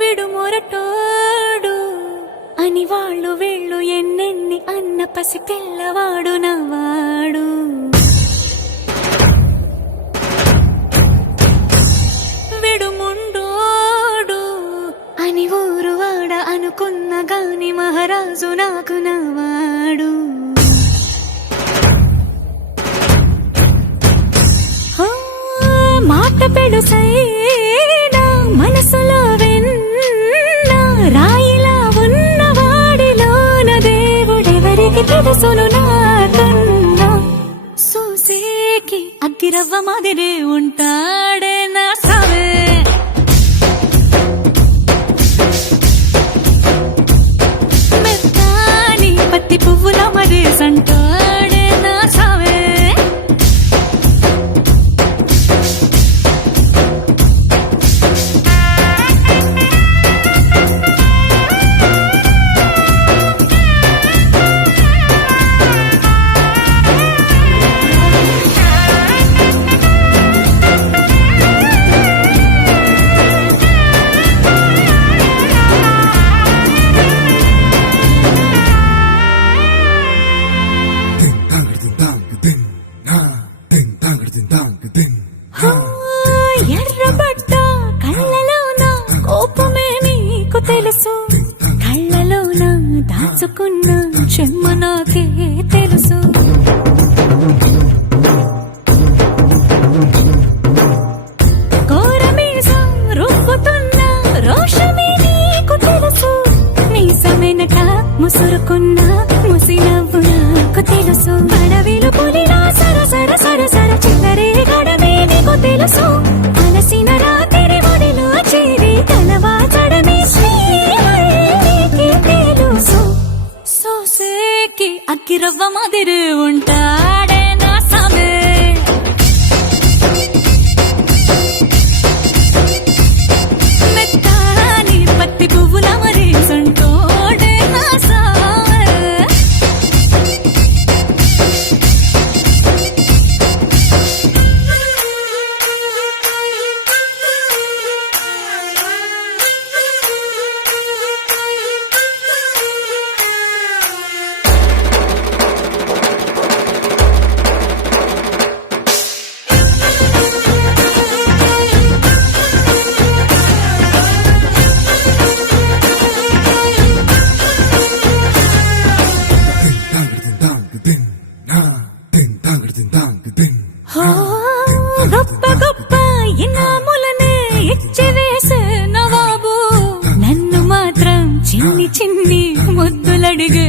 విడు మొరటోడు అని వాళ్ళు వీళ్ళు ఎన్నెన్ని అన్న పసి పిల్లవాడు నవాడు. విడు ముండోడు అని ఊరు వాడ అనుకున్న గాని మహారాజు నాకు నవాడు. మాట పెడుసైనా మనసులో వెన్న రాయిలా ఉన్నవాడిలోన దేవుడెవరికి తెలుసును నాకన్నా. సూసేకి అగ్గిరవ్వ మాదిరే ఉంటాడే నా సావే. మెత్తాని పత్తి పువ్వుల మరేసంటాడే నా సావే. ఎర్రబడ్డ కళ్ళలోన కోపమే నీకు తెలుసు, కళ్ళలోన దాచుకున్న చెమ్మ నాకే తెలుసు. కోరమీసం రుబ్బుతున్న రోషమే నీకు తెలుసు, మీసమెనట ముసురుకున్న ముసినవ్వు నాకు తెలుసు. అడవిలు పులిలా సరసర సరసర చిల్లరే గడమే నీకు తెలుసు, అలసిన రాత్రి ఒడిలో చేరి తలవాచడమే శ్రీహరికి తెలుసు. సోసేకి అగ్గిరవ్వ మాదిరి ఉంటాడే నా సామే. మెత్తాని పత్తి పువ్వుల మరేసంటోడే నా సామే. గొప్ప గొప్ప ఇనాములనే ఇచ్చి వేసే నవాబు, నన్ను మాత్రం చిన్ని చిన్ని ముద్దులడిగే